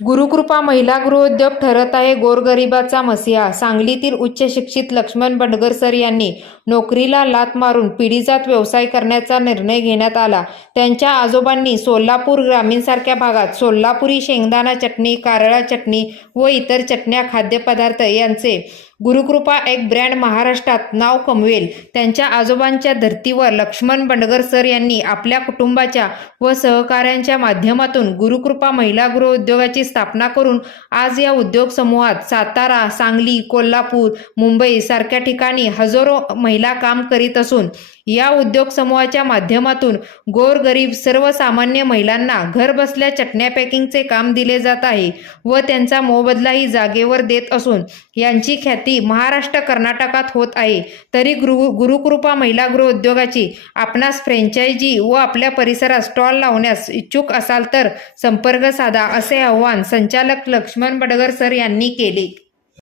गुरुकृपा महिला गृहोद्योग ठरत आहे गोरगरिबाचा मसिहा सांगलीतील उच्च शिक्षित लक्ष्मण बंडगर सर यांनी नोकरीला लात मारून पिढीजात व्यवसाय करण्याचा निर्णय घेण्यात आला. त्यांच्या आजोबांनी सोलापूर ग्रामीणसारख्या भागात सोलापुरी शेंगदाणा चटणी कारळा चटणी व इतर चटण्या खाद्यपदार्थ यांचे गुरुकृपा एक ब्रँड महाराष्ट्रात नाव कमवेल. त्यांच्या आजोबांच्या धर्तीवर लक्ष्मण बंडगर सर यांनी आपल्या कुटुंबाच्या व सहकाऱ्यांच्या माध्यमातून गुरुकृपा महिला गृह उद्योगाची स्थापना करून आज या उद्योग समूहात सातारा सांगली कोल्हापूर मुंबई सारख्या ठिकाणी हजारो महिला काम करीत असून या उद्योग समूहाच्या माध्यमातून गोरगरीब सर्वसामान्य महिलांना घरबसल्या चटण्या पॅकिंगचे काम दिले जात आहे व त्यांचा मोबदलाही जागेवर देत असून यांची ख्याती महाराष्ट्र कर्नाटकात होत आहे. तरी गुरु गुरुकृपा महिला गृह उद्योगाची आपणास फ्रँचायझी व आपल्या परिसरात स्टॉल लावण्यास इच्छुक असाल तर संपर्क साधा असे आव्हान संचालक लक्ष्मण बडगर सर यांनी केले.